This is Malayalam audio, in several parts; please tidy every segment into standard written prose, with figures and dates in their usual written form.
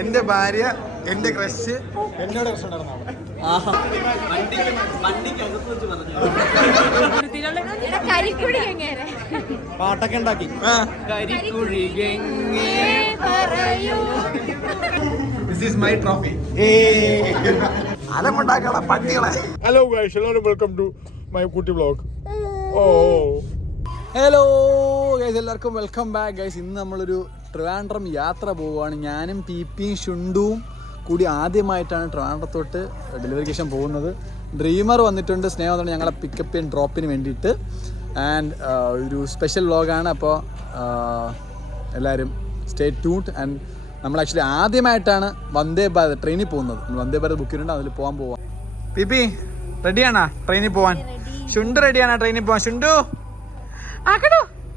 എന്റെ ഭാര്യ, എന്റെ ക്രഷ് എന്നോട് പ്രശ്നം പാട്ടൊക്കെ ഉണ്ടാക്കി. This is my trophy. അലമുണ്ടാക്കണം പട്ടികളെ. ഹലോ ഗൈസ്, എല്ലാവരും വെൽക്കം ടു മൈ കുട്ടി വ്ലോഗ്. ഹലോ ഗൈസ്, എല്ലാവർക്കും വെൽക്കം ബാക്ക് ഗൈസ്. ഇന്ന് നമ്മളൊരു ട്രിവാൻഡ്രം യാത്ര പോവുകയാണ്. ഞാനും പിപിയും ഷുണ്ടുവും കൂടി ആദ്യമായിട്ടാണ് ട്രിവാൻഡ്രത്തോട്ട് ഡെലിവറിക്കേഷൻ പോകുന്നത്. ഡ്രീമർ വന്നിട്ടുണ്ട്, സ്നേഹം വന്നിട്ട് ഞങ്ങളെ പിക്കപ്പ് ആൻഡ് ഡ്രോപ്പിന് വേണ്ടിയിട്ട്. ആൻഡ് ഒരു സ്പെഷ്യൽ വ്ലോഗാണ്. അപ്പോൾ എല്ലാവരും സ്റ്റേ ട്യൂൺഡ്. ആൻഡ് നമ്മൾ ആക്ച്വലി ആദ്യമായിട്ടാണ് വന്ദേ ഭാരത് ട്രെയിനിൽ പോകുന്നത്. വന്ദേ ഭാരത് ബുക്ക് ചെയ്തിട്ടുണ്ട്, അതിൽ പോകാൻ പോവാം. പിപി റെഡിയാണോ ട്രെയിനിൽ പോവാൻ? ഷുണ്ടു റെഡിയാണോ ട്രെയിനിൽ പോവാൻ? ഷുണ്ടു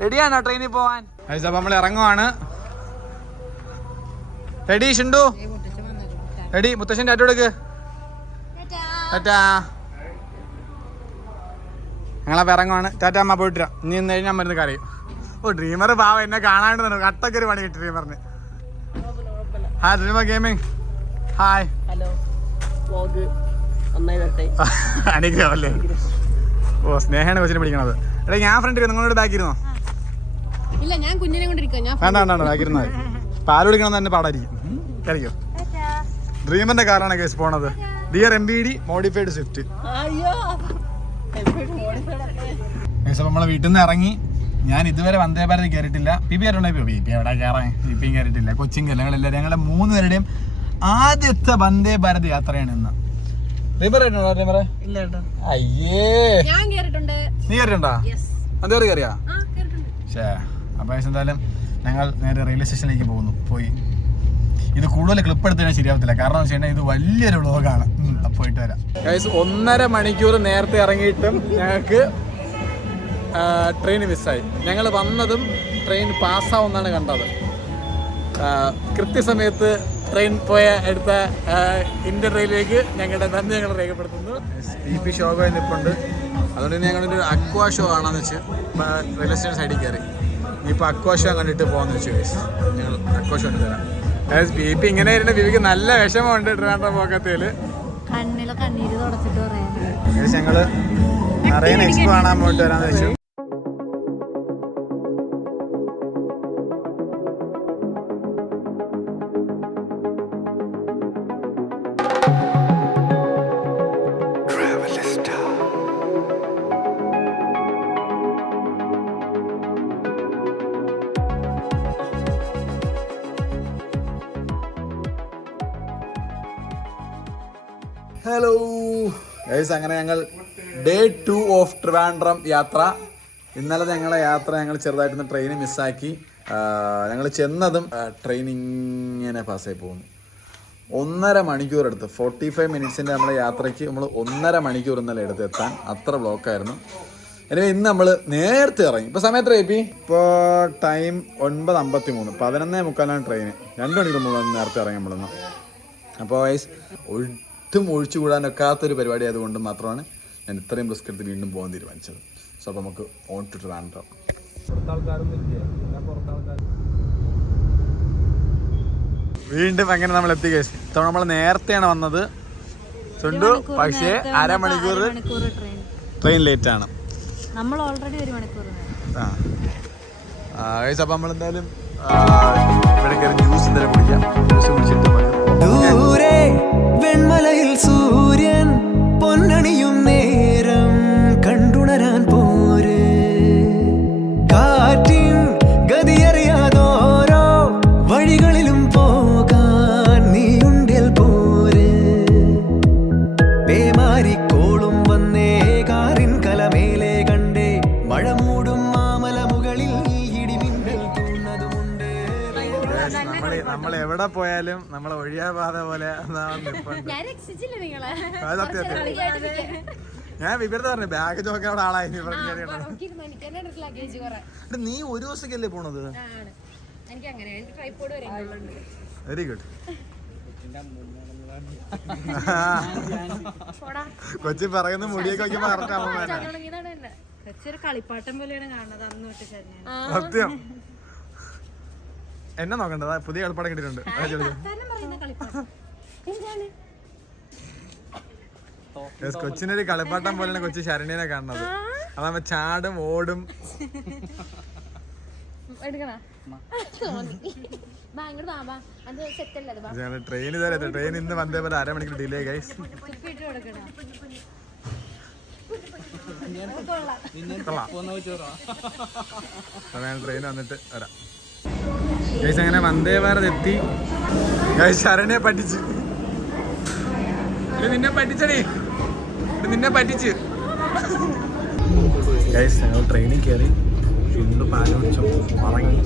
റെഡിയാണോ ട്രെയിനിൽ പോവാൻ? അപ്പോൾ നമ്മൾ ഇറങ്ങുവാണ്. റെഡി ഷുണ്ടു? റെഡി? മുത്തശ്ശൻ ടാറ്റ കൊടുക്ക്. ടാറ്റാ. ഞങ്ങളപ്പോൾ ഇറങ്ങുവാണ്. ടാറ്റ അമ്മ പോയിട്ടില്ല. ഇനി ഇന്ന് കഴിഞ്ഞാൽ മരുന്ന് കറിയും. ഓ ഡ്രീമർ പാവ എന്നെ കാണാണ്ട് തന്നെ കട്ടൊക്കെ ഒരു പണി കിട്ടി ഡ്രീമറിന്. Hi dreamer gaming. Hi. Hello vlog നന്നായി വരട്ടെ. അനുഗ്രഹമല്ലേ? ഓ സ്നേഹമാണ് കൊച്ചിനെ പിടിക്കണത്. എടാ ഞാൻ ഫ്രണ്ട് നിങ്ങളോട് ബാക്കിയിരുന്നോ? ഇല്ല, ഞാൻ കുഞ്ഞിനെ കൊണ്ടിരിക്കുക. വേണ്ട വേണ്ട ബാക്കിയിരുന്നാൽ പാല് കുടിക്കണം തന്നെ പാടായിരിക്കും. കഴിക്കോ? ഡ്രീമറിന്റെ കാറാണ് കേസ് പോണത്. Dear MBD modified Swift. അപ്പോൾ നമ്മളെ വീട്ടിൽ നിന്ന് ഇറങ്ങി. ഞാൻ ഇതുവരെ വന്ദേ ഭാരത് കയറിയിട്ടില്ല. പിപി കയറുണ്ടായി. പിപി എവിടെ കയറാൻ? പിപിയും കയറിയിട്ടില്ല. കൊച്ചിൻ ഞങ്ങളെല്ലാവരും ഞങ്ങളുടെ 3 പേരുടെയും ആദ്യത്തെ വന്ദേ ഭാരത് യാത്രയാണ് ഇന്ന്. അയ്യേ നീ കയറിട്ടുണ്ടോ? വന്ദേ ഭാരത് കയറിയാ? ശേ. അപ്പോൾ എന്തായാലും ഞങ്ങൾ നേരെ റെയിൽവേ സ്റ്റേഷനിലേക്ക് പോയി. ഇത് കൂടുതൽ ക്ലിപ്പ് എടുത്താൽ ശരിയാവത്തില്ല, കാരണം എന്ന് വെച്ചാൽ ഇത് വലിയൊരു വ്ലോഗാണ്. പോയിട്ട് വരാം ഗൈസ്. 1.5 മണിക്കൂർ നേരത്തെ ഇറങ്ങിയിട്ടും ഞങ്ങൾക്ക് ട്രെയിൻ മിസ്സായി. ഞങ്ങൾ വന്നതും ട്രെയിൻ പാസ്സാവുമെന്നാണ് കണ്ടത്. കൃത്യസമയത്ത് ട്രെയിൻ എടുത്ത ഇന്ത്യൻ റെയിൽവേക്ക് ഞങ്ങളുടെ നന്ദി ഞങ്ങൾ രേഖപ്പെടുത്തുന്നു. PP ഷോ നിൽപ്പുണ്ട്. അതുകൊണ്ട് തന്നെ ഞങ്ങളൊരു അക്വാ ഷോ കാണാമെന്ന് വെച്ച് റെയിൽവേ സ്റ്റേഷൻ സൈഡിൽ കയറി. ഇനിയിപ്പോൾ അക്വാ ഷോ കണ്ടിട്ട് പോകാമെന്ന് വെച്ചു ഗൈസ്. ഞങ്ങൾ അക്വാ ഷോ തരാം. BP ഇങ്ങനെ ഇരുന്ന് BBക്ക് നല്ല വിഷമമുണ്ട് ട്രിവാൻഡ്രം പോക്കത്തേല്. ഞങ്ങൾ മറൈൻ എക്സ്പോ കാണാൻ പോയിട്ട് വരാമെന്ന് വെച്ചു. ഹലോ ഗൈസ്, അങ്ങനെ ഞങ്ങൾ ഡേ 2 ഓഫ് ട്രിവാൻഡ്രം യാത്ര. ഇന്നലെ ഞങ്ങളെ യാത്ര ഞങ്ങൾ ചെറുതായിട്ടൊന്ന് ട്രെയിൻ മിസ്സാക്കി. ഞങ്ങൾ ചെന്നതും ട്രെയിൻ ഇങ്ങനെ പാസ്സായി പോകുന്നു. 1.5 മണിക്കൂർ എടുത്ത് 45 മിനിറ്റ്സിൻ്റെ നമ്മുടെ യാത്രയ്ക്ക് നമ്മൾ 1.5 മണിക്കൂർ ഇന്നലെ എടുത്ത് എത്താൻ. അത്ര ബ്ലോക്കായിരുന്നു. எனவே ഇന്ന് നമ്മൾ നേരത്തെ ഇറങ്ങി. ഇപ്പോൾ സമയത്ത് ഇപ്പോൾ ടൈം 9:53. 11:45 ട്രെയിന്. 2 മണിക്കൂർ മുമ്പ് നേരത്തെ ഇറങ്ങി നമ്മളിന്ന്. അപ്പോൾ ഗൈസ് ഒട്ടും ഒഴിച്ചുകൂടാനൊക്കാത്തൊരു പരിപാടി ആയതുകൊണ്ട് മാത്രമാണ് ഞാൻ ഇത്രയും റിസ്ക് എടുത്ത് വീണ്ടും പോകാൻ തീരുമാനിച്ചത്. സോ അപ്പോൾ നമുക്ക് ഓൺ ടു ട്രിവാൻഡ്രം. വീണ്ടും അങ്ങനെ നമ്മൾ എത്തി ഗൈസ്. ഇത്തവണ നമ്മൾ നേരത്തെയാണ് വന്നത്. ചുണ്ടു പക്ഷേ 1/2 മണിക്കൂർ ട്രെയിൻ ലേറ്റ് ആണ്. ഗൈസ് അപ്പോൾ നമ്മളെന്തായാലും ഇവിടെ കയറി ജ്യൂസ് എന്തായാലും കുടിക്കാം. ജ്യൂസ് കുടിച്ചിട്ട് വെൺമലയിൽ സൂര്യൻ പൊന്നണിയും നേരം കണ്ടുണരാൻ പോര്. കാറ്റിൻ ഗതിയറിയാതോരോ വഴികളിലും പോകാൻ നീയുണ്ടിൽ പോര്. പേമാരിക്കോളും വന്നേ കാറിൻ കലമേലെ കണ്ടേ മഴ മൂടും മാമല മുകളിൽ ഇടിമിന്നൽ തൂന്നതുമുണ്ട്. നമ്മൾ എവിടെ പോയാലും നമ്മളെ ഒഴിയാപാത പോലെ ഞാൻ വിവരത്തെ പറഞ്ഞു. ബാഗ് ചോക്കാൻ അവിടെ ആളായി. നീ ഒരു ദിവസമല്ലേ പോണത്? Very good. കൊച്ചി പറയുന്ന മുടിയൊക്കെ നോക്കിയപ്പോ കറക്റ്റ് ആവുമ്പോ കളിപ്പാട്ടം പോലെയാണ് കാണുന്നത് അന്ന് തൊട്ട് ശരണ്യ. സത്യം എന്നെ നോക്കണ്ടതാ പുതിയ കളിപ്പാടം കിട്ടിയിട്ടുണ്ട് വർത്താനം പറയുന്ന കളിപ്പാട്ടം എന്താണ്? കൊച്ചിനൊരു കളിപ്പാട്ടം പോലെയാണ് കൊച്ചി ശരണ്യനെ കാണുന്നത്. അതാകുമ്പോ ചാടും ഓടും. ട്രെയിൻ ഇതാ ട്രെയിൻ ഇന്ന് വന്നേ പോലെ അരമണിക്കൂർ ഡിലേ ഗൈസ്. ട്രെയിൻ വന്നിട്ട് വരാം ഗൈസ്. അങ്ങനെ വന്ദേ ഭാരത് എത്തി ഗൈസ്. ശരണ്യെ പറ്റിച്ച് നിന്നെ പറ്റിച്ചടി നിന്നെ പറ്റിച്ച് ഗൈസ്. ഞങ്ങൾ ട്രെയിനിൽ കയറി വീണ്ടും പാല് കുടിച്ചു മറങ്ങി.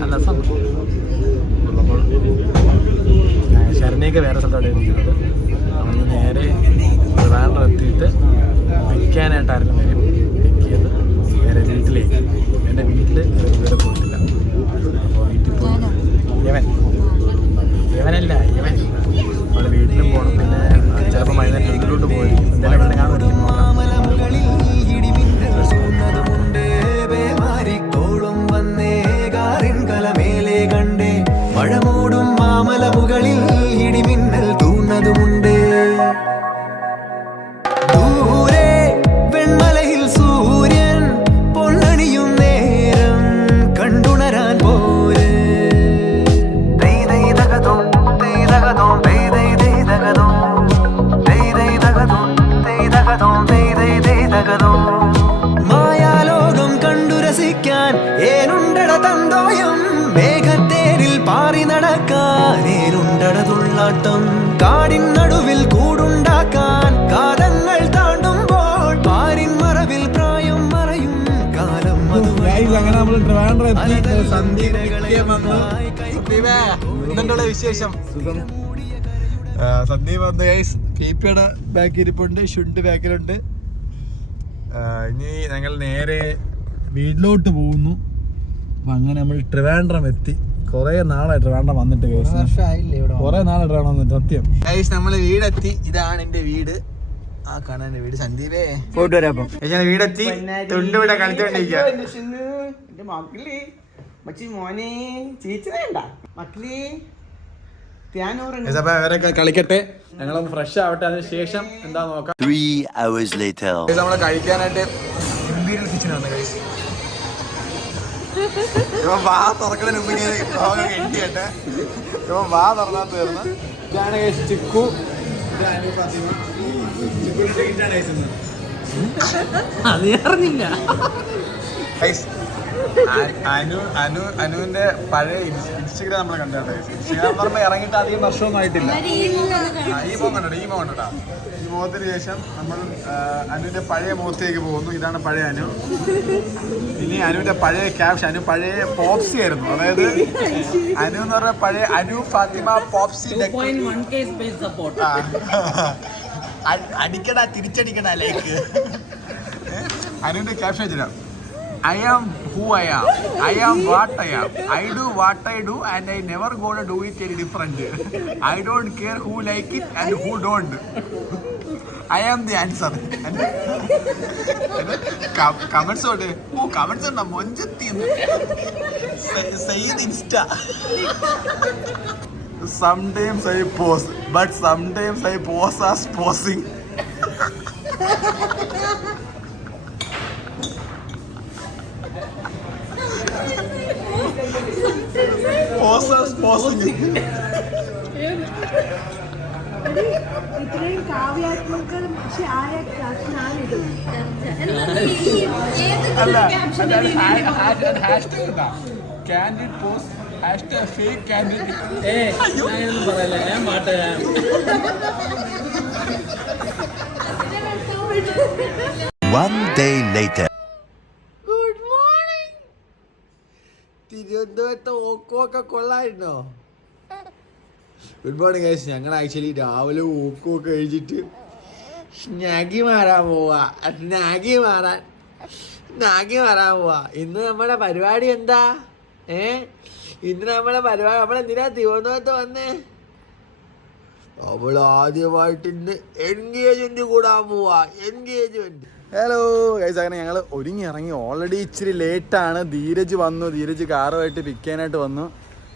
നല്ല ശരണ്യൊക്കെ വേറെ സ്ഥലത്തോടെ ഇരിക്കുന്നത്. നമ്മൾ നേരെ ട്രിവാൻഡ്രം എത്തിയിട്ട് വെക്കാനായിട്ടായിരുന്നു വരും. വെക്കിയത് നേരെ വീട്ടിലേക്ക്. എൻ്റെ വീട്ടിൽ ഇതുവരെ പോയിട്ടില്ല. അപ്പോൾ വീട്ടിൽ പോയി ഇവനല്ല അവിടെ വീട്ടിലും പോകണം. പിന്നെ ചിലപ്പോൾ വൈകുന്നേരം വീട്ടിലോട്ട് പോയി എന്തായാലും കാണും. മഴമൂടും മാമല മുകളിൽ ഇടിമിന്നൽ തൂന്നതുമുണ്ട്. ദൂരെ വെൺമലയിൽ സൂര്യൻ പൊന്നണിയും നേരം കണ്ടുണരാൻ പോലെ. മായാലോകം കണ്ടു രസിക്കാൻ ഏനുണ്ടട തന്തോയം. മേഘത്തേരിൽ പാറി നടക്കാൻ ഏനുണ്ടട തുള്ളാട്ടം. കാടിൻ നടുവിൽ കൂടുണ്ടാക്കാൻ കാലങ്ങൾ താണ്ടുമ്പോൾ പാരിൻ മറവിൽ പ്രായം മറയും കാലം. എന്തുള്ള വിശേഷം? സന്ദീപ് വന്ന് ഗൈസ്. കീപ്പിയുടെ ബാക്ക് ഇരിപ്പുണ്ട്, ഷുണ്ട് ബാക്കിലുണ്ട്. ഇനി ഞങ്ങൾ നേരെ വീട്ടിലോട്ട് പോകുന്നു. അപ്പൊ അങ്ങനെ നമ്മൾ ട്രിവാൻഡ്രം എത്തി. കൊറേ നാളായി ട്രിവാൻഡ്രം വന്നിട്ട് ഗൈസ്. കൊറേ നാളായി ട്രിവാൻഡ്രം വന്നിട്ട് സത്യം ഗൈസ്. നമ്മള് വീടെത്തി. ഇതാണ് എന്റെ വീട്. ആ കാണാൻ വീട്. സന്ദീപേ പോയിട്ട് വരാം. വീടെത്തി. തൊണ്ടിവിടെ കളിച്ചോണ്ടിരിക്കുക. അവരൊക്കെ കളിക്കട്ടെ, ഞങ്ങളൊന്ന് ഫ്രഷ് ആവട്ടെ. അതിന് ശേഷം എന്താ നോക്കാം. 3 hours later. നമ്മളെ കഴിക്കാനായിട്ട് ഇമ്പീരിയൽ കിച്ചൺ വന്നു ഗൈസ്. ഇവൻ വാ തുറക്കണ മുമ്പ് എട്ടിയട്ടെ. ഇവൻ വാ തുറന്നാ തീർന്ന്. ഇതാണ് ഗൈസ് ചിക്കു. അത് അറിഞ്ഞില്ല. അനുവിന്റെ പഴയ ഇൻസ്റ്റഗ്രാം നമ്മൾ കണ്ടോ. ഇൻസ്റ്റഗ്രാം പറയുമ്പോ ഇറങ്ങിയിട്ട് അധികം വർഷമൊന്നും ആയിട്ടില്ല. ഈ മുഖണ്ടാ. ഈ മുഖത്തിന് ശേഷം നമ്മൾ അനുവിന്റെ പഴയ മുഖത്തേക്ക് പോകുന്നു. ഇതാണ് പഴയ അനു. ഇനി അനുവിന്റെ പഴയ ക്യാപ്ഷൻ. അനു പഴയ പോപ്സി ആയിരുന്നു. അതായത് അനു എന്ന് പറഞ്ഞ പഴയ അനു ഫാത്തിമ പോപ്സി. അടിക്കടാ തിരിച്ചടിക്കടാ ലൈക്ക്. അനുവിന്റെ ക്യാപ്ഷൻ വെച്ചിട്ടാ. I am who I am. I am what I am. I do what I do and I never gonna do it any different. I don't care who like it and who don't. I am the answer. Comments on it. Oh, comments on the Monjati. Say it Insta. Sometimes I pose, but sometimes I pose as posing. ഇത്രയും കാവ്യാത്മകം പക്ഷെ ആയ ക്ലാസ്സിനാണിത്. One day later. തിരുവനന്തപുരത്തെ ഓക്കുമൊക്കെ കൊള്ളായിരുന്നോ? Good morning guys. ഞങ്ങൾ ആക്ച്വലി രാവിലെ ഓക്കുമൊക്കെ കഴിച്ചിട്ട് സ്നാഗി മാറാൻ പോവാ. സ്നാഗി മാറാൻ പോവാ. ഇന്ന് നമ്മുടെ പരിപാടി എന്താ? ഇന്ന് നമ്മളെ പരിപാടി നമ്മളെന്തിനാ തിരുവനന്തപുരത്ത് വന്നേ? അവൾ ആദ്യമായിട്ടുണ്ട് എൻഗേജ്മെന്റ് കൂടാൻ പോവാ. എൻഗേജ്മെന്റ്. ഹലോ ഗൈസ്, അങ്ങനെ ഞങ്ങൾ ഒരുങ്ങി ഇറങ്ങി. ഓൾറെഡി ഇച്ചിരി ലേറ്റാണ്. ധീരജ് വന്നു. ധീരജ് കാറുമായിട്ട് പിക്ക് ചെയ്യാനായിട്ട് വന്നു.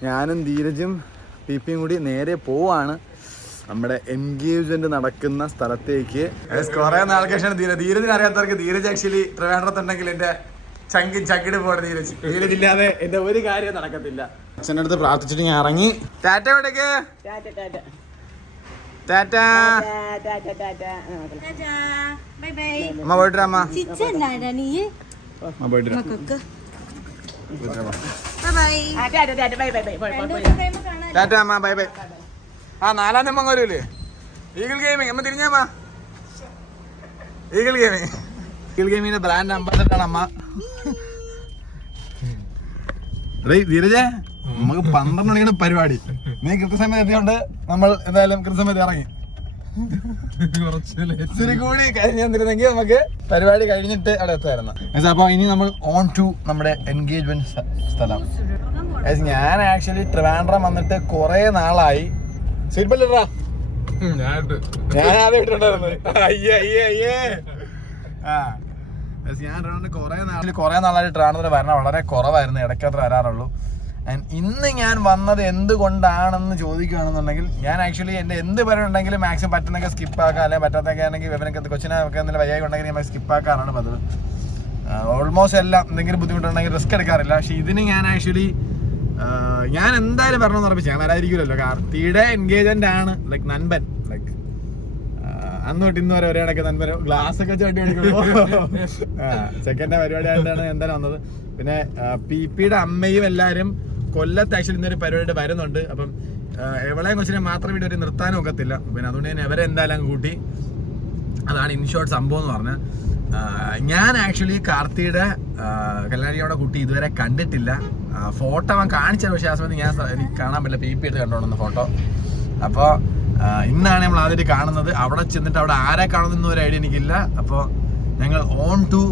ഞാനും ധീരജും പിപ്പിയും കൂടി നേരെ പോവാണ് നമ്മുടെ എൻഗേജ്മെന്റ് നടക്കുന്ന സ്ഥലത്തേക്ക്. കുറെ നാൾക്ക് ശേഷം ധീരജിന് അറിയാത്തവർക്ക്, ധീരജ് ആക്ച്വലി ട്രിവാൻഡ്രത്തുണ്ടെങ്കിൽ എന്റെ ചങ്കിട് പോണ ധീരജ് ഇല്ലാതെ എന്റെ ഒരു കാര്യം നടക്കത്തില്ല. അച്ഛൻ്റെ അടുത്ത് പ്രാർത്ഥിച്ചിട്ട് ഞാൻ ഇറങ്ങി. ടാറ്റ എവിടേക്ക്? ടാറ്റ. അമ്മ പോയിട്ട് അമ്മ പോയിട്ട് ടാറ്റ അമ്മ. Bye bye. ആ 4-ാം തീയതി വരൂലേ ഈഗിൾ ഗെയിമിങ്? അമ്മ തിരിഞ്ഞമ്മ. ഈഗിൾ ഗെയിമിന്റെ ബ്രാൻഡ് അംബാസഡറാണ് അമ്മ. ധീരജ, നമുക്ക് 12 മണിയുടെ പരിപാടി. നീ കൃത്യസമയത്ത് എത്തിയോണ്ട് നമ്മൾ എന്തായാലും കൃത്യസമയത്ത് ഇറങ്ങി. ഇച്ചിരി കൂടി കഴിഞ്ഞ് തന്നിരുന്നെങ്കിൽ നമുക്ക് പരിപാടി കഴിഞ്ഞിട്ട് അവിടെ എത്തായിരുന്നു. അപ്പൊ ഇനി നമ്മൾ ഓൺ ടു നമ്മുടെ എൻഗേജ്മെന്റ് സ്ഥലം. ഞാൻ ആക്ച്വലി ട്രിവാൻഡ്രം വന്നിട്ട് കുറെ നാളായി. സീറ്റ് ബെൽറ്റ് ഇടാ. ഞാൻ ആദ്യം ഇട്ടിട്ടുണ്ടായിരുന്നു. ഞാൻ കുറെ നാളായിട്ട് ട്രിവാൻഡ്രത്തിൽ വരണം വളരെ കുറവായിരുന്നു. ഇടയ്ക്കത്ര വരാറുള്ളൂ. ആൻഡ് ഇന്ന് ഞാൻ വന്നത് എന്തുകൊണ്ടാണെന്ന് ചോദിക്കുകയാണെന്നുണ്ടെങ്കിൽ, ഞാൻ ആക്ച്വലി എൻ്റെ എന്ത് പരിപാടി ഉണ്ടെങ്കിലും മാക്സിമം പറ്റുന്നൊക്കെ സ്കിപ്പാക്കാം, അല്ലെങ്കിൽ പറ്റാത്തൊക്കെ ആണെങ്കിൽ വിവരമൊക്കെ കൊച്ചിനെ ഒക്കെ എന്തെങ്കിലും വയ്യായി ഉണ്ടെങ്കിൽ ഞാൻ സ്കിപ്പാക്കാറാണ് പതിവ്. ഓൾമോസ്റ്റ് എല്ലാം എന്തെങ്കിലും ബുദ്ധിമുട്ടുണ്ടെങ്കിൽ റിസ്ക് എടുക്കാറില്ല. പക്ഷേ ഇതിന് ഞാൻ ആക്ച്വലി ഞാൻ എന്തായാലും വരണമെന്ന് ഉറപ്പിച്ചു. ഞാൻ വരാതിരിക്കുമല്ലോ. കാർത്തിയുടെ എൻഗേജ്മെന്റ് ആണ്. ലൈക്ക് നൻപൻ, ലൈക്ക് അന്ന് തൊട്ട് ഇന്ന് വരെ ഒരേ ഇടയ്ക്ക് നൻപൻ ഗ്ലാസ് ഒക്കെ വെച്ച് വണ്ടി അടിക്കുള്ളൂ. സെക്കൻഡ് പരിപാടി ആയിട്ടാണ് എന്തായാലും വന്നത്. പിന്നെ പിയുടെ അമ്മയും എല്ലാവരും കൊല്ലത്ത് ആക്ച്വലി ഇന്നൊരു പരിപാടിയായിട്ട് വരുന്നുണ്ട്. അപ്പം എവളെയും കൊച്ചിനെ മാത്രം വീട്ടിൽ ഒരു നിർത്താനും ഒക്കത്തില്ല. പിന്നെ അതുകൊണ്ട് തന്നെ അവരെ എന്തായാലും കൂട്ടി. അതാണ് ഇൻ ഷോർട്ട് സംഭവം എന്ന് പറഞ്ഞാൽ. ഞാൻ ആക്ച്വലി കാർത്തിയുടെ കല്യാണിയുടെ കുട്ടി ഇതുവരെ കണ്ടിട്ടില്ല. ഫോട്ടോ അവൻ കാണിച്ചത്, പക്ഷേ ആ സമയത്ത് എനിക്ക് കാണാൻ പറ്റില്ല. പി എടുത്ത് കണ്ടോണ്ടുന്ന ഫോട്ടോ. അപ്പോൾ ഇന്നാണ് നമ്മൾ ആദ്യമായിട്ട് കാണുന്നത്. അവിടെ ചെന്നിട്ട് അവിടെ ആരെ കാണുന്ന ഒരു ഐഡിയ എനിക്കില്ല. അപ്പോൾ ഞങ്ങൾ ഓൺ ടു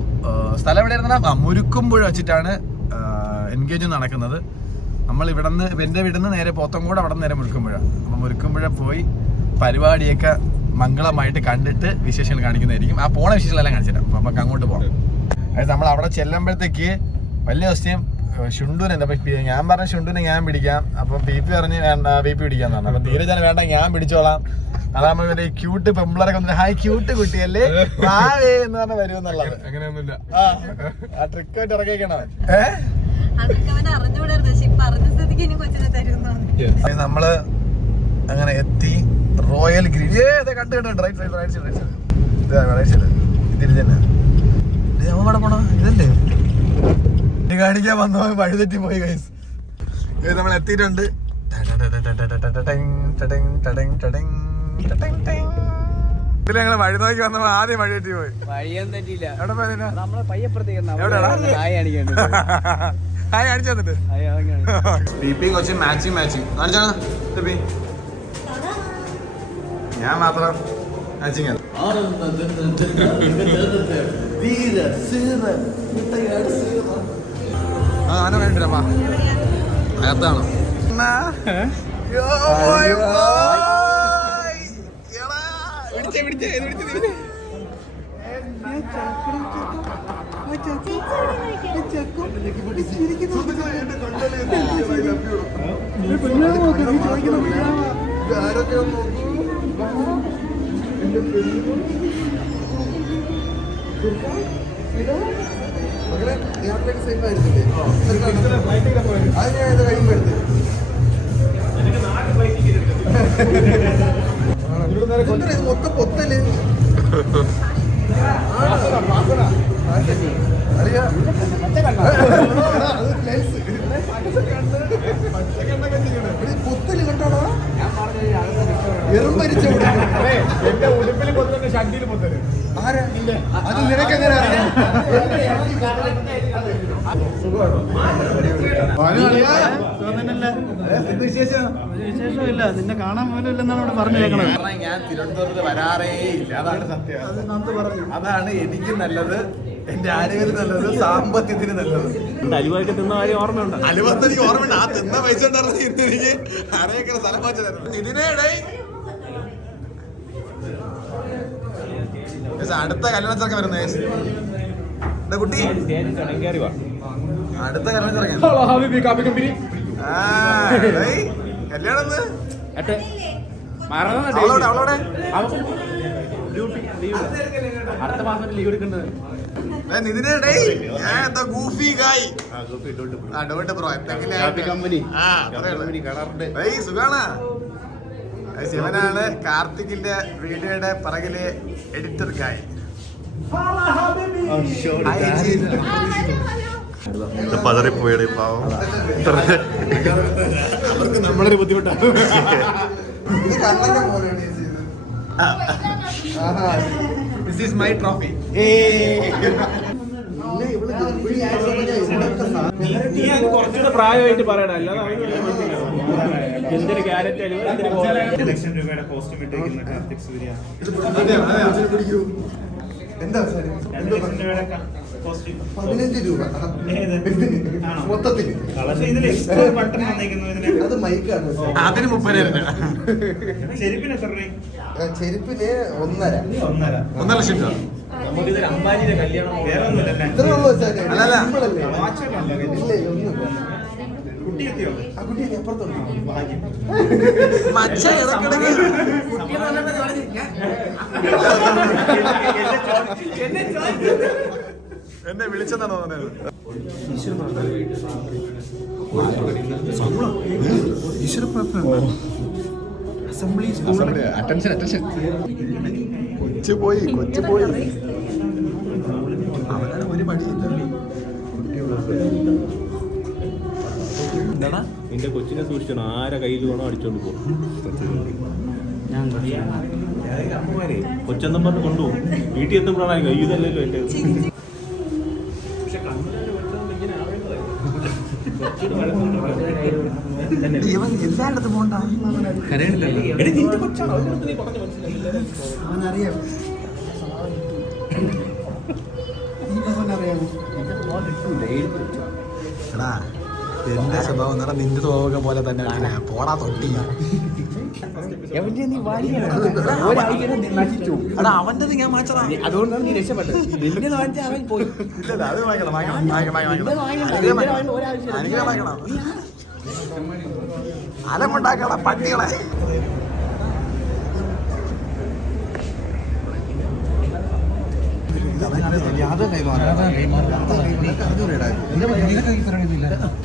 സ്ഥലം എവിടെയായിരുന്ന മുരുക്കുമ്പുഴ വെച്ചിട്ടാണ് എൻഗേജ്മെന്റ് നടക്കുന്നത്. നമ്മൾ ഇവിടുന്ന് എൻ്റെ വീട്ടിൽ നിന്ന് നേരെ പോത്തങ്കോട്, അവിടെ നിന്ന് നേരെ മുരുക്കുമ്പുഴ. അപ്പം മുരുക്കുമ്പുഴ പോയി പരിപാടിയൊക്കെ മംഗളമായിട്ട് കണ്ടിട്ട് വിശേഷങ്ങൾ കാണിക്കുന്നതായിരിക്കും. ആ പോണ വിശേഷങ്ങളെല്ലാം കാണിച്ചിട്ടാണ്. അപ്പം നമുക്ക് അങ്ങോട്ട് പോകാം. അതായത് നമ്മൾ അവിടെ ചെല്ലുമ്പോഴത്തേക്ക് വലിയ ക്വസ്റ്റ്യൻ ഷുണ്ടൂനെ. അപ്പം ഞാൻ പറഞ്ഞ ഷുണ്ടൂനെ ഞാൻ പിടിക്കാം. അപ്പം പി പറഞ്ഞ് വേണ്ട, പി പിടിക്കാന്ന് പറഞ്ഞു. അപ്പം ധീരജാൻ വേണ്ട, ഞാൻ പിടിച്ചോളാം. അതാകുമ്പോ മറ്റേ ക്യൂട്ട് പെമ്പിളരൊക്കെ വന്നിട്ട് ഹായ് ക്യൂട്ട് കുട്ടിയല്ലേ വാവേ എന്ന് പറഞ്ഞാൽ വരുമെന്നുള്ളത്. അങ്ങനെയൊന്നുമില്ല. ആ ട്രിക്കായിട്ട് ഇറക്കിക്കണോ? നമ്മള് അങ്ങനെ എത്തി റോയൽ ഗ്രീൻ. കണ്ടു right side right side right side ഇതിൽ തന്നെ. അവിടെ പോണോ? ഇതല്ലേ കാണിക്കാൻ വന്നോ? വഴി തെറ്റി പോയി ഗൈസ്. നമ്മൾ എത്തിയിട്ടുണ്ട്. ഇതിൽ ഞങ്ങള് വഴി നോക്കി വന്നപ്പോ ആദ്യം വഴി തെറ്റി പോയി. വഴിയൊന്നും തെറ്റിയില്ല. എവിടെ പോയതിനാ? നമ്മളെ പയ്യപ്പുറത്തേക്ക് ഹായ് കാണിച്ചു തന്നിട്ട് പി കൊച്ചി മാച്ചിങ് കാണിച്ചാണ്. ഞാൻ മാത്രം മാച്ചിങ് ആണ്. ആന വേണ്ടിരമ്മ അകത്താണ്. മൊത്തം പൊത്തല് പൊത്തല് കണ്ടോടാ. എറുമ്പരിച്ച എന്റെ ഉടുപ്പിൽ പൊത്തല്, ഷണ്ടിൽ പൊത്തല്. ആരാ അത്? നിനക്കെങ്ങനെ അറിയാം? വിശേഷമില്ല, നിന്നെ കാണാൻ പോലും ഇല്ലെന്നാണ് ഇവിടെ പറഞ്ഞു കേൾക്കണത്. ഞാൻ തിരുവനന്തപുരത്ത് വരാറേ ഇല്ല. അതാണ് സത്യം. അതാണ് എനിക്ക് നല്ലത്, എന്റെ ആരോഗ്യത്തിന് നല്ലത്, സാമ്പത്തികത്തിന് നല്ലത്. അലുവൊക്കെ തിന്ന കാര്യം ഓർമ്മയുണ്ടോ? അലുവത്ത് എനിക്ക് ഓർമ്മയുണ്ട്. ആ തിന്ന പൈസ ഉണ്ടായിരുന്നു എനിക്ക് അരയേക്കർ സ്ഥലം വെച്ചതായിരുന്നു. ഇതിനിടെ അടുത്ത കല്യാണ ചെറുക്കൻ വരുന്നേ കുട്ടി, അടുത്ത കല്യാണ ചെറുക്കൻ. കല്യാണം അവളോടെ അടുത്ത മാസം ലീവ് എടുക്കുന്നത്. നിതിനെ എന്താ ഗൂഫി ഗായ് ബ്രോ സുഖാണ്. ശിവനാണ് കാർത്തികിന്റെ വീഡിയോയുടെ പിറകിലെ എഡിറ്റർ ഗായ്. പതറിപ്പോയി പാവം. അവർക്ക് നമ്മളൊരു ബുദ്ധിമുട്ടാണ്. This is my trophy. കുറച്ചുകൂടെ പ്രായമായിട്ട് പറയണം, അല്ലാതെ എന്തൊരു ക്യാരറ്റ് രൂപയുടെ കോസ്റ്റ്യൂം ഇട്ടിരിക്കുന്ന കാർത്തിക് സൂര്യ. എന്താ 15 രൂപ മൊത്തത്തിൽ. അത് മൈക്കാണ്. അതിന് 30,000. ചെരുപ്പിന് എത്ര രൂപ? ചെരുപ്പിന് 1.5 ലക്ഷം രൂപ. അമ്പാനിയുടെ കല്യാണം വേറെ ഒന്നുമില്ലല്ലേ? ഇത്രേ ഉള്ളൂ സാറേ. അല്ലല്ല. സിമ്പിളല്ലേ? ഇല്ലേ, ഒന്നുമില്ല. കുട്ടി എത്തിയോ? ആ കുട്ടി എപ്പുറത്തുണ്ട്. മച്ച ഏതൊക്കെ എന്നെ വിളിച്ചെന്നാണ് തോന്നുന്നത്. കൊച്ചു പോയി അവനാണ് ഒരു മടിയില്ല. എന്താണ് നിന്റെ കൊച്ചിനെ സൂക്ഷിക്കണം, ആരെ കയ്യിൽ വേണോ അടിച്ചോണ്ട് പോകും. കൊച്ചെന്നും പറഞ്ഞ് കൊണ്ടുപോകും. വീട്ടിൽ എത്തുമ്പോഴാണ് ഇതല്ലല്ലോ എന്റെ. ഇവൻ എല്ലായിടത്തും പോണ്ട. അവനറിയാം. എടാ എന്റെ സ്വഭാവം നിറ നിന്റെ സ്വഭാവം പോലെ തന്നെ പോടാ തൊട്ടി. എടാ അവന്റെ ഞാൻ മാച്ചടാ. അതുകൊണ്ടാണ് നീ രക്ഷപ്പെട്ടത്. നിന്നെ വാങ്ങിച്ചാൽ അവൻ പോയി. ഇല്ലല്ല അത് വാങ്ങിക്കണം. അലമുണ്ടാക്കണ പട്ടികളെ.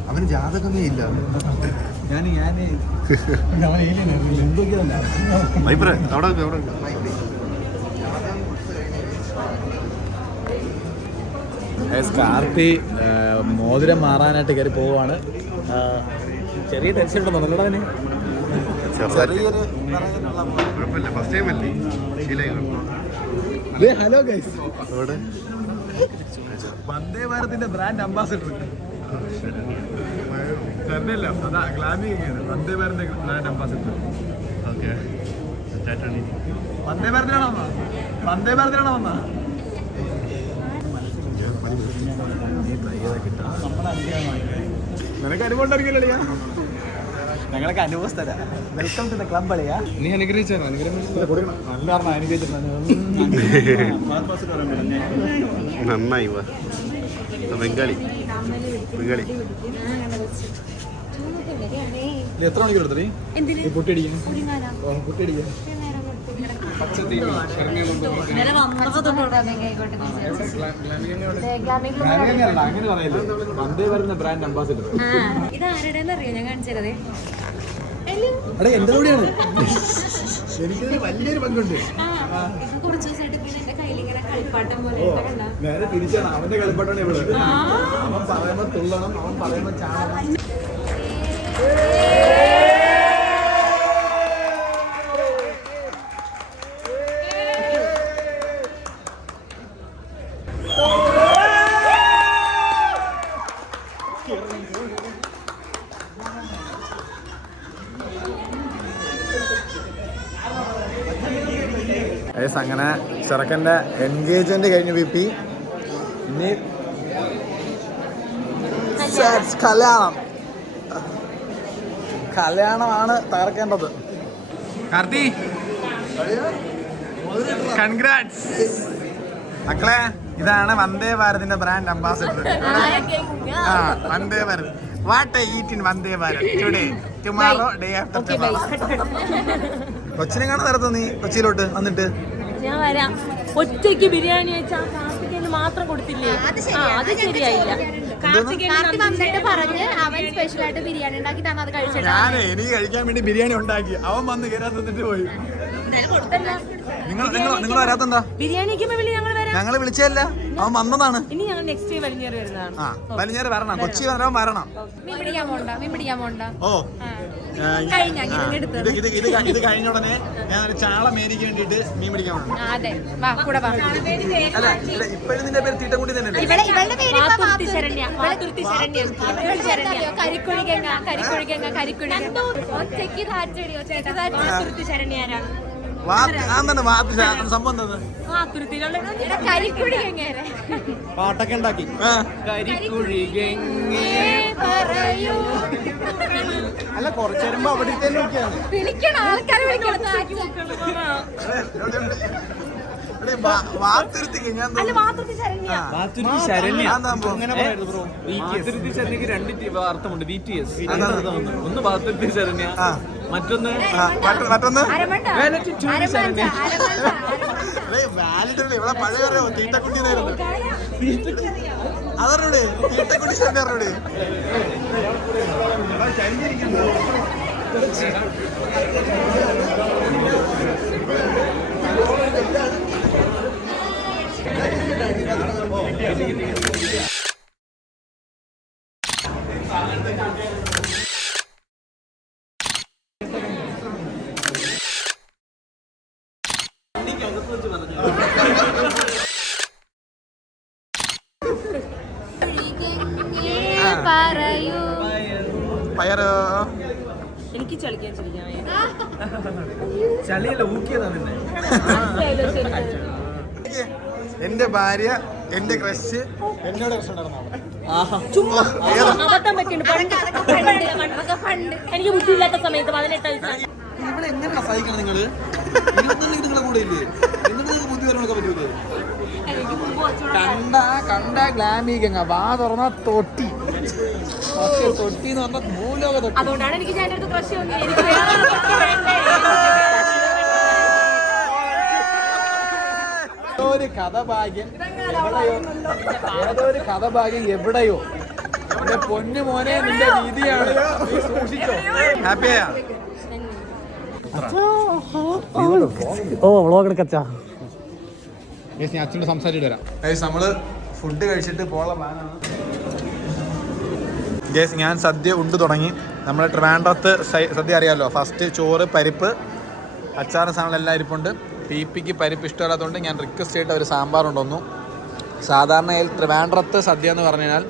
അവന് ജാതകമേ ഇല്ല. കാർത്തി മോതിരം മാറാനായിട്ട് കയറി പോവാണ്. ചെറിയ ടെൻഷൻ ഉണ്ടോ നല്ലടാ? ചെറിയൊരു ഹലോ ഗൈസ്, വന്ദേ ഭാരതിന്റെ ബ്രാൻഡ് അംബാസിഡർ അതാ ഗ്ലാമിയാണ്. വന്ദേ ഭാരതിന്റെ ബ്രാൻഡ് അംബാസിഡർ. വന്ദേ ഭാരതിലാണോ വന്ന നിനക്ക് അനുഭവം ഉണ്ടായിരിക്കില്ലടിയാ. ഞങ്ങളൊക്കെ അനുഭവസ്ഥരാ. വെൽക്കം ടു ദ ക്ലബ് അളിയാ. നീ അനുഗ്രഹിച്ചാണ്. നല്ല നന്നായി ബംഗാളി. എത്ര മണിക്ക് എടുത്തേ പൊട്ടിയടിക്കാൻ? പൊട്ടിയടിക്കാൻ അങ്ങനെ പറയല്ലേ. Vande Bharat brand ambassador. ഇതാരുടെന്ന് അറിയോ? ഞാൻ കാണിച്ചതേ. എടാ എന്റെ കൂടെയാണ്. എനിക്കതിന് വലിയൊരു പങ്കുണ്ട്. കുറച്ച് ദിവസമായിട്ട് പിന്നെ എന്റെ കയ്യിലിങ്ങനെ കളിപ്പാട്ടം പോലെ നേരെ തിരിച്ചാണ്. അവന്റെ കളിപ്പാട്ടാണ് ഇവിടെ. അവൻ പറയുമ്പോ തുള്ളണം, അവൻ പറയുമ്പോ ചാടണം. അങ്ങനെ ചെറുക്കൻ്റെ എൻഗേജ്മെന്റ് കഴിഞ്ഞു. വിപി ഇനി കല്യാണമാണ് തകർക്കേണ്ടത്. കാർത്തി കൺഗ്രാറ്റ്സ്. മക്കളെ ഇതാണ് വന്ദേ ഭാരതിന്റെ brand ambassador. Vande Bharat. What I eat in Vande Bharat today tomorrow day after tomorrow. കൊച്ചിനെ കാണാൻ നേരത്തെ നീ കൊച്ചിയിലോട്ട് വന്നിട്ട് ഞാൻ വരാം. ഒറ്റയ്ക്ക് ബിരിയാണി വെച്ചാൽ കാർത്തികേയന് മാത്രം കൊടുത്തില്ലേ? അത് ശരിയായില്ല. കാർത്തികേയൻ വന്നിട്ട് പറഞ്ഞ് അവൻ സ്പെഷ്യലായിട്ട് ബിരിയാണി ഉണ്ടാക്കി തന്നെ അത് കഴിച്ചിട്ട് ഞാനേ എനിക്ക് കഴിക്കാൻ വേണ്ടി ബിരിയാണി ഉണ്ടാക്കി. അവൻ വന്ന് കയറാൻ തന്നിട്ട് പോയി. നിങ്ങൾ വരാത്തെന്താ? ബിരിയാണിക്ക് ഞങ്ങള് വിളിച്ചല്ല, അവൻ വന്നതാണ്. ഇനി ഞങ്ങൾ നെക്സ്റ്റ് ടൈം വലിഞ്ഞേറി വരുന്നതാണ്. ആ വലിഞ്ഞേറ് വരണം, കൊച്ചി വരാൻ വരണം. മീൻ പിടിക്കാൻ പോണ്ട. ഓ ഇത് കഴിഞ്ഞ ഉടനെ ഞാൻ ഒരു ചാള മേനിക്ക് വേണ്ടിട്ട് മീൻ പിടിക്കാൻ പോകണം. അതെ, വാ കൂടെ വാ. അല്ല ഇപ്പോഴും നിന്റെ പേര് തീട്ടക്കുട്ടി തന്നെ. സംഭവം പാട്ടൊക്കെ ഉണ്ടാക്കി അല്ല കുറച്ചു വരുമ്പോ അവിടെ തന്നെ നോക്കിയാണ് ആൾക്കാരെ ശരണ്യക്ക് രണ്ട് അർത്ഥമുണ്ട്. BTS ഒന്ന് ബാത്തുരുത്തി ശരണ്യ, മറ്റൊന്ന് ഇവിടെ പഴയ തീട്ടക്കുട്ടി അതറിയൂടെ? തീട്ടക്കുട്ടി ശരണ്യ അറിയൂടെ? പയറ് എനിക്ക് ചളിക്കാൻ ചിരിക്കാൻ ചളിയല്ല ഊക്കിയതാണ്. എന്റെ ഭാര്യ, എന്റെ ക്രഷ്, എന്നോട് ക്രഷ് ഉണ്ടായിരുന്നോ? എനിക്ക് ബുദ്ധിയില്ലാത്ത സമയത്ത് 18 വയസ്സാണ്. ഇവിടെ എങ്ങനെയാ സഹിക്കണം നിങ്ങള്? നിങ്ങളെ കൂടെ ഇല്ലേ? എന്നിട്ട് നിങ്ങൾക്ക് ബുദ്ധി വരണമൊക്കെ പറ്റൂലേ? കണ്ട ഗ്ലാമീകങ്ങ വാ തുറന്ന തൊട്ടി. പക്ഷെ തൊട്ടി എന്ന് പറഞ്ഞാൽ ഭൂലോക തൊട്ടി. അതുകൊണ്ടാണ് എനിക്ക് ഞാൻ അടുത്ത് ക്രഷ് ഒരു കഥഭാഗ്യം എവിടെയോ, ഏതോ ഒരു കഥഭാഗ്യം എവിടെയോ. എന്റെ പൊന്നു മോനെ, നിന്റെ രീതിയാണ്, സൂക്ഷിച്ചോ. ഹാപ്പിയാ? ഓ വ്ളോഗ് എടുക്കച്ചാ. ഞാൻ അച്ഛനോട് സംസാരിച്ചിട്ട് വരാം. നമ്മള് ഫുഡ് കഴിച്ചിട്ട് പോകാനുള്ള പ്ലാനാണ്. ഞാൻ സദ്യ ഉണ്ട് തുടങ്ങി. നമ്മൾ ട്രിവാൻഡ്രത്ത് സദ്യ അറിയാമല്ലോ. ഫസ്റ്റ് ചോറ്, പരിപ്പ്, അച്ചാറ് സാധനങ്ങളെല്ലാം ഇരിപ്പുണ്ട്. പിക്ക് പരിപ്പ് ഇഷ്ടമല്ലാത്തതുകൊണ്ട് ഞാൻ റിക്വസ്റ്റ് ചെയ്തിട്ട് ഒരു സാമ്പാർ ഉണ്ടോന്നു. സാധാരണ ട്രിവാൻഡ്രത്ത് സദ്യ എന്ന് പറഞ്ഞു കഴിഞ്ഞാൽ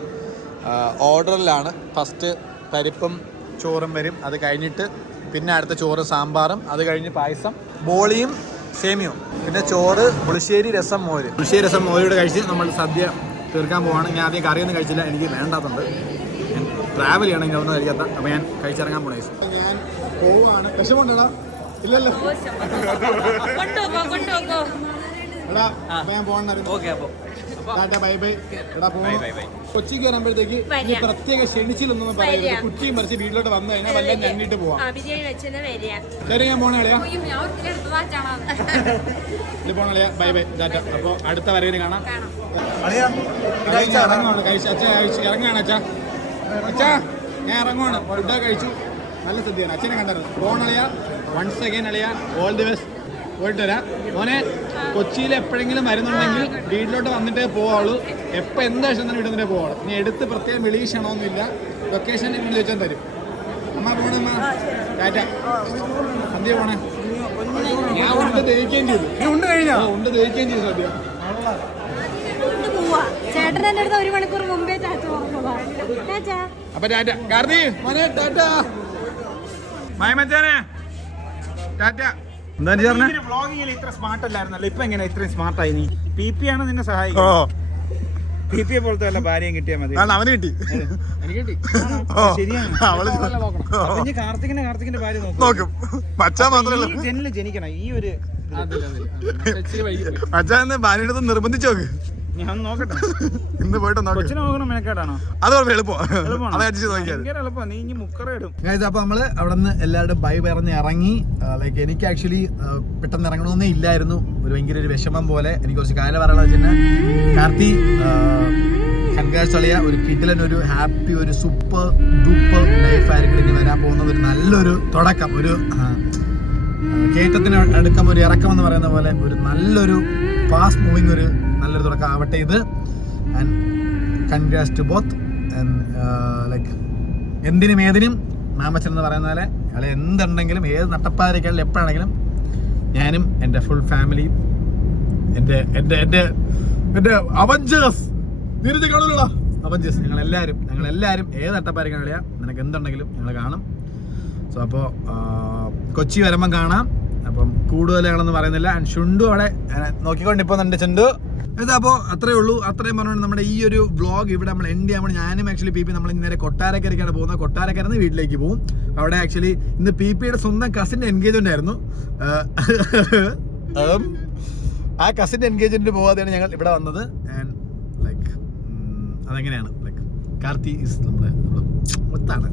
ഓർഡറിലാണ്. ഫസ്റ്റ് പരിപ്പും ചോറും വരും, അത് കഴിഞ്ഞിട്ട് പിന്നെ അടുത്ത ചോറ് സാമ്പാറും, അത് കഴിഞ്ഞ് പായസം, ബോളിയും സേമിയവും, പിന്നെ ചോറ്, പുളിശ്ശേരി, രസം, മോര്. പുളിശ്ശേരി, രസം, മോരോട് കഴിച്ച് നമ്മൾ സദ്യ തീർക്കാൻ പോവാണ്. ഞാൻ ആദ്യം കറിയൊന്നും കഴിച്ചില്ല, എനിക്ക് വേണ്ടാത്തതുണ്ട്. ഞാൻ ട്രാവൽ ചെയ്യണമെങ്കിൽ ഒന്നും കഴിക്കാത്ത, അപ്പോൾ ഞാൻ കഴിച്ചിറങ്ങാൻ പോണേ. ഞാൻ പോവാണ്. വിഷമമുണ്ടോ? ഇല്ലല്ലോ. എടാ അപ്പോൾ ഞാൻ പോകണമായിരുന്നു. ഓക്കെ, അപ്പോൾ ബൈ ബൈ. എടാ പോകണം. കൊച്ചിക്ക് വരുമ്പോഴത്തേക്ക് ഈ പ്രത്യേക ക്ഷണിച്ചിലൊന്നും പറയുന്നത്. കുറ്റിയും പറിച്ച് വീട്ടിലോട്ട് വന്നു കഴിഞ്ഞാൽ വല്ലതും ഞണ്ടിട്ട് പോവാം. ശരി, ഞാൻ പോണ കളിയാ. ഇത് പോണ കളിയാ. Bye bye, Tata. അപ്പോൾ അടുത്ത വരവിന് കാണാം. ഇറങ്ങുവാണ്. ഇറങ്ങുകയാണ് അച്ഛാ. അച്ഛാ ഞാൻ ഇറങ്ങുവാണ്. ഫുഡൊക്കെ കഴിച്ചു. നല്ല സദ്യയാണ്. അച്ഛനെ കണ്ടായിരുന്നു. പോണളിയാ. വൺസ് അഗൈൻ അളിയാ, ഓൾ ദി ബെസ്റ്റ്. പോയിട്ട് വരാം മോനെ. കൊച്ചിയിൽ എപ്പോഴെങ്കിലും വരുന്നുണ്ടെങ്കിൽ വീട്ടിലോട്ട് വന്നിട്ടേ പോവുള്ളൂ. എപ്പോൾ എന്താവശ്യം തന്നെ വീട്ടിൽ നിന്നേ പോവുള്ളൂ. ഇനി എടുത്ത് പ്രത്യേകം വിളിക്കണമെന്നില്ല. ലൊക്കേഷൻ നിങ്ങൾ ചോദിച്ചാൽ തരും. അമ്മ പോണമ്മ, ടാറ്റ. സദ്യ പോണേ. ഞാൻ ഉണ്ട് ദഹിക്കുകയും ചെയ്തു. ഉണ്ട് കഴിഞ്ഞാ? ഉണ്ട് ദഹിക്കുകയും ചെയ്തു സദ്യ. ചേട്ടൻ എൻ്റെ അടുത്ത് 1 മണിക്കൂർ മുമ്പേ അപ്പൊ ടാറ്റ. കാർത്തി മോനെ ടാറ്റ. മച്ചാനെ ടാറ്റ. എന്താ ചേർന്നെ? വ്ളോഗിങ്ങിൽ ഇത്ര സ്മാർട്ട് അല്ലായിരുന്നല്ലോ. ഇപ്പൊ എങ്ങനെ ഇത്രയും സ്മാർട്ടായി? നീ PP ആണ് നിന്നെ സഹായിക്കുന്നത്. ദീപിയെ പോലത്തെ വല്ല ഭാര്യയും കിട്ടിയാൽ മതി. കാരണം അവന് കിട്ടി. എനിക്ക് കിട്ടി. ഓ, ശരിയാണ്. അവള് അപ്പൊ ഇനി കാർത്തികിന്റെ ഭാര്യ നോക്കും. മച്ചാൻ മാത്രമല്ല, ഈ ജനില് ജനിക്കണം. ഈ ഒരു ഇച്ചിരി വൈകി പോയി. മച്ചാൻ ഭാര്യയുടെ അടുത്ത് നിർബന്ധിച്ചു നോക്ക്. ഞാൻ നോക്കട്ടെ. ഇന്ന് പോയിട്ട് നോക്ക്. കൊച്ചിനെ നോക്കണം മെനക്കേടാണോ? അത് കുഴപ്പം എളുപ്പം. അത് അടിച്ച് നോക്കിയാൽ ഭയങ്കര എളുപ്പം. നീ ഇനി മുക്കറ ഇടും. അപ്പൊ നമ്മള് അവിടെ നിന്ന് എല്ലാവരും ബൈ പറഞ്ഞ് ഇറങ്ങി. ലൈക്ക് എനിക്ക് ആക്ച്വലി പെട്ടെന്ന് ഇറങ്ങണമെന്നേ ഇല്ലായിരുന്നു. ഭയങ്കര ഒരു വിഷമം പോലെ. എനിക്ക് കുറച്ച് കാര്യം പറയാനുള്ളത് വെച്ചാൽ കാർത്തി കൺഗ്രാറ്റ്സ് ഒരു കിഡിലൻ, ഒരു ഹാപ്പി, ഒരു സൂപ്പർ ഡൂപ്പർ ലൈഫായിരിക്കും ഇനി വരാൻ പോകുന്നത്. ഒരു നല്ലൊരു തുടക്കം, ഒരു കയറ്റത്തിന് അടുക്കം, ഒരു ഇറക്കം എന്ന് പറയുന്ന പോലെ ഒരു നല്ലൊരു ഫാസ്റ്റ് മൂവിങ്, ഒരു നല്ലൊരു തുടക്കം ആവട്ടെ ഇത്. And congrats to both. Like എന്തിനും ഏതിനും മാമച്ചൻ എന്ന് പറയുന്ന പോലെ അയാളെ എന്തുണ്ടെങ്കിലും ഏത് നട്ടപ്പാതിരിക്കാലും എപ്പോഴാണെങ്കിലും ഞാനും എൻ്റെ ഫുൾ ഫാമിലിയും എൻ്റെ അവഞ്ചേഴ്സ് തിരിച്ച് കാണൂലടാ. അവഞ്ചേഴ്സ് ഞങ്ങളെല്ലാവരും ഏത് നട്ടപ്പാതിരിക്കാൻ കളിയാ, നിനക്ക് എന്തുണ്ടെങ്കിലും ഞങ്ങൾ കാണും. സോ അപ്പോൾ കൊച്ചി വരുമ്പം കാണാം. അപ്പം കൂടുതലാണെന്ന് പറയുന്നില്ല. ആൻഡ് ഷുണ്ടു അവിടെ നോക്കിക്കൊണ്ടിപ്പോൾ എൻ്റെ ചുണ്ടു ഇതപ്പോൾ അത്രേ ഉള്ളൂ. അത്രയും പറഞ്ഞുകൊണ്ട് നമ്മുടെ ഈ ഒരു വ്ളോഗ് ഇവിടെ നമ്മൾ എൻഡ് ചെയ്യാൻ. ഞാനും ആക്ച്വലി പി നമ്മൾ നേരെ കൊട്ടാരക്കരയ്ക്കാണ് പോകുന്നത്. കൊട്ടാരക്കരന്ന് വീട്ടിലേക്ക് പോകും. അവിടെ ആക്ച്വലി ഇന്ന് പിയുടെ സ്വന്തം കസിൻ്റെ എൻഗേജ്മെൻ്റ് ആയിരുന്നു. ആ കസിൻ്റെ എൻഗേജ്മെൻറ്റ് പോകാതെയാണ് ഞങ്ങൾ ഇവിടെ വന്നത്. ആൻഡ് ലൈക്ക് അതെങ്ങനെയാണ്, ലൈക്ക് കാർത്തി ഇസ് നമ്മുടെ മുത്താണ്.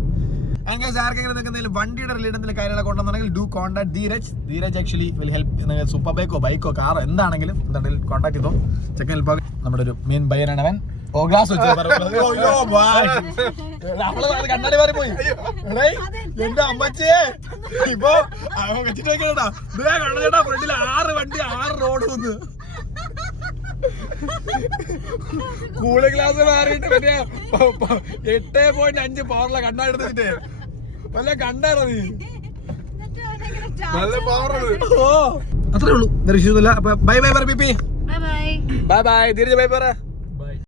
ആർക്കെങ്കിലും നിങ്ങൾക്ക് എന്തെങ്കിലും വണ്ടിയുടെ റിലേറ്റഡ് എന്തെങ്കിലും കാര്യങ്ങളൊക്കെ ഉണ്ടെന്നുണ്ടെങ്കിൽ do contact Dheeraj actually will help. Super ബൈക്കോ കാറോ എന്താണെങ്കിലും എന്താണെങ്കിലും കോൺടാക്ട് ചെയ്തോ. ചെക്കൻ ഹെൽപ്പ്. നമ്മുടെ ഒരു മെയിൻ ബയ്യനാണ് അവൻ. ഓ ഗ്ലാസ് വെച്ച് കണ്ണാടി മാറി പോയി. എന്റെ അമ്മച്ചേ ഇപ്പൊ വെച്ചിട്ടേക്കാ ഫ്രണ്ടിൽ 6 വണ്ടി 6 റോഡ് വന്ന് കൂള് ഗ്ലാസ് മാറിയിട്ട് പിന്നെ 8.5 പവറിലെ കണ്ണാടി എടുത്തിട്ട് വല്ല കണ്ടാണോ നീ? നല്ല പവർ. ഓ അത്രേ ഉള്ളൂ. വേറെ ഇഷ്യൂസ് ഇല്ല. അപ്പൊ ബൈ ബൈ പറ പി. ബൈ ബൈ ധീരജ് ബൈ പറ.